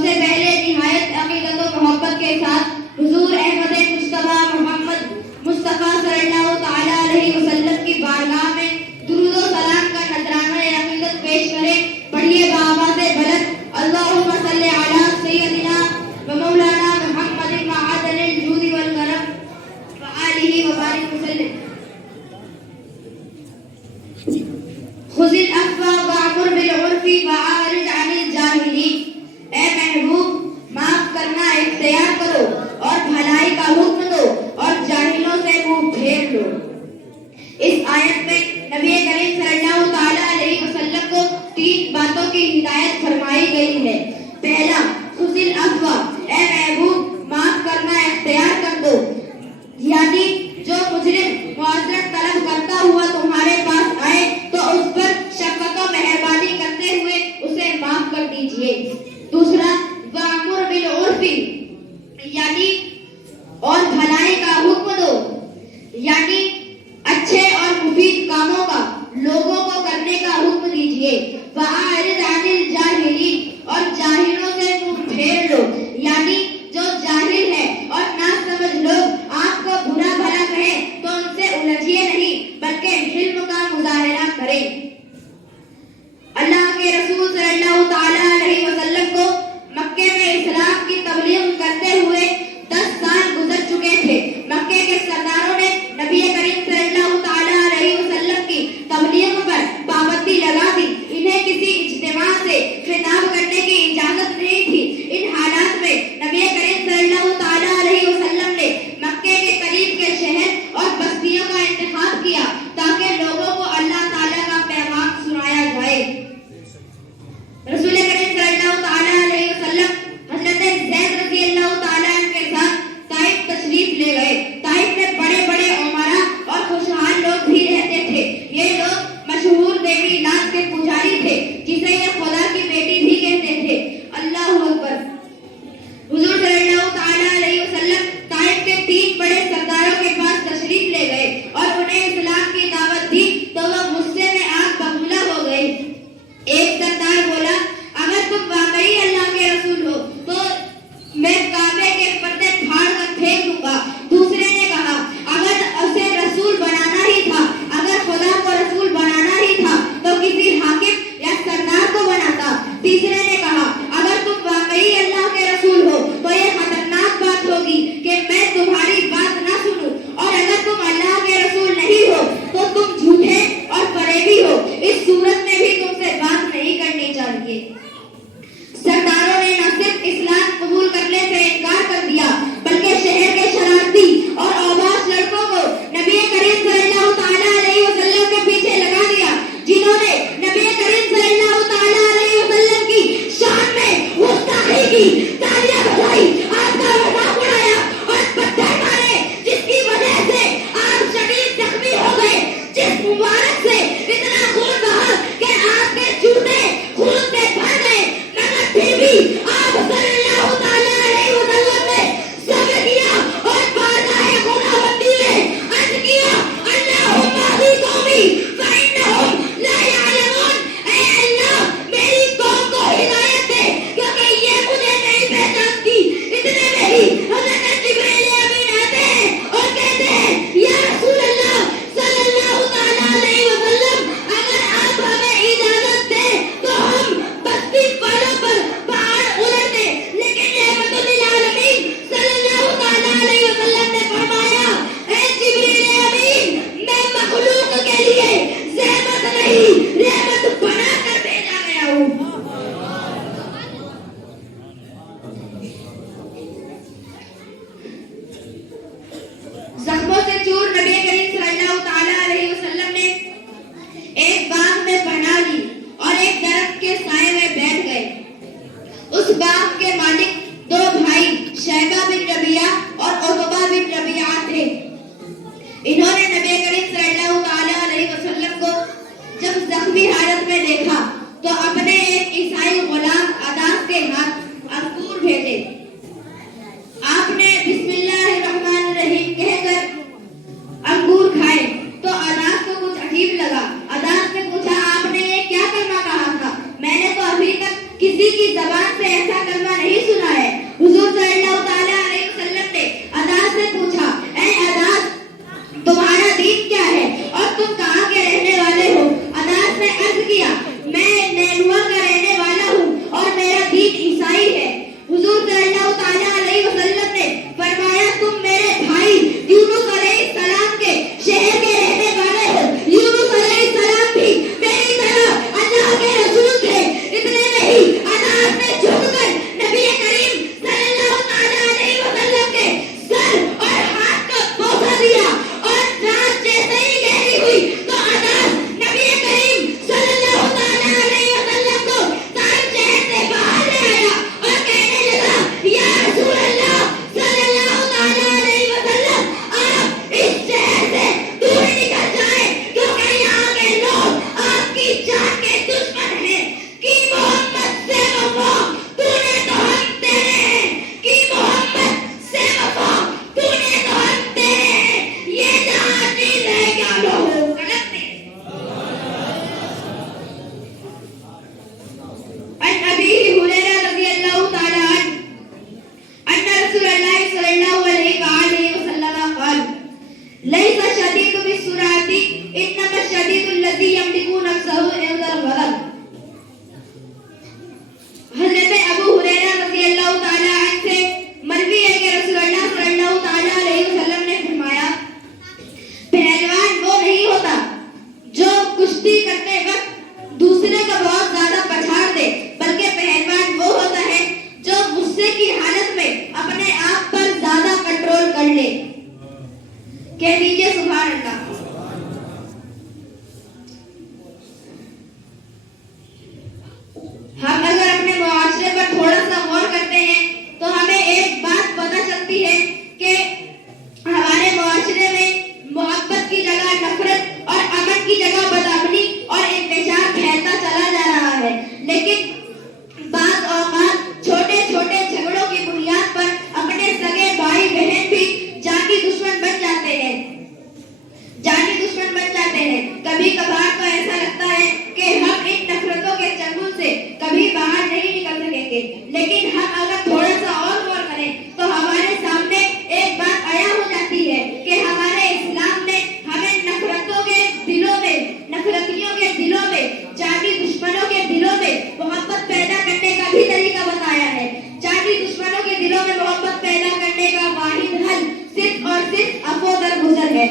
سب سے پہلے نہایت عقیدت و محبت کے ساتھ حضور احمد مصطفیٰ محمد مصطفیٰ صلی اللہ تعالی علیہ وسلم کی بارگاہ میں درود و سلام کا نذرانہ عقیدت پیش کریں. پڑھیے بآواز بلند اللہم صلی علی سیدنا و مولانا محمد معدن الجود والکرم وآلہ وبارک وسلم. خذ العفو وأمر بالعرف وأعرض عن الجاہلین. اے محبوب معاف کرنا اختیار کرو اور بھلائی کا حکم دو اور جاہلوں سے منہ پھیر لو. اس آیت میں نبی کریم صلی اللہ تعالی علیہ وسلم کو 3 باتوں کی ہدایت فرمائی گئی ہے. پہلا خذ العفو، اے محبوب معاف کرنا اختیار کر دو، یعنی جو مجرم معذرت طلب کرتا ہوا تمہارے پاس آئے تو اس پر شفقت و مہربانی کرتے ہوئے اسے معاف کر دیجیے. دوسرا وَأَمُرْ بِالْعُرْفِ، یعنی اور بھلائی کا حکم دو، یعنی اچھے اور مفید کاموں کا لوگوں کو کرنے کا حکم دیجیے. وَأَعْرِضْ عَنِ الْجَاهِلِينَ، اور جاہلوں سے منہ پھیر لو، یعنی جو جاہل ہے اور ناسمجھ لوگ آپ کو برا بھلا کہیں تو ان سے الجھیے نہیں بلکہ علم کا مظاہرہ کریں. اللہ کے رسول صلی اللہ تعالی علیہ وسلم کو مکے میں اسلام کی تبلیغ کرتے ہوئے 10 سال گزر چکے تھے. مکے کے سرداروں نے نبی کریم صلی اللہ تعالی علیہ وسلم کی تبلیغ پر پابندی لگا دی. انہیں کسی اجتماع سے الحديث الذي يملك نفسه عند الغضب. حضرت ابو ہریرہ رضی اللہ تعالی عنہ سے مروی ہے کہ رسول اللہ صلی اللہ تعالی علیہ وسلم نے فرمایا پہلوان وہ نہیں ہوتا جو کشتی کرتے وقت دوسرے کو بہت زیادہ پچھاڑ دے، بلکہ پہلوان وہ ہوتا ہے جو غصے کی حالت میں اپنے آپ پر زیادہ کنٹرول کر لے. کہہ دیجیے سبحان اللہ. ہم اگر اپنے معاشرے پر تھوڑا سا غور کرتے ہیں تو ہمیں ایک بات پتہ چلتی ہے کہ ہمارے معاشرے میں محبت کی جگہ نفرت اور امن کی جگہ بدامنی اور انتشار پھیلتا چلا جا رہا ہے. لیکن بعض اوقات چھوٹے چھوٹے جھگڑوں کی بنیاد پر اپنے سگے بھائی بہن بھی جانی دشمن بن جاتے ہیں. کبھی کبھار تو ایسا لگتا ہے کہ ہم ان نفرتوں کے چنگل سے کبھی باہر نہیں نکل سکیں گے. لیکن ہم اگر تھوڑا سا اور غور کریں تو ہمارے سامنے ایک بات عیا ہو جاتی ہے کہ ہمارے اسلام نے ہمیں نفرتیوں کے دلوں میں جانی دشمنوں کے دلوں میں محبت پیدا کرنے کا بھی طریقہ بتایا ہے. جانی دشمنوں کے دلوں میں محبت پیدا کرنے کا واحد حل صرف اور صرف عفو درگزر ہے.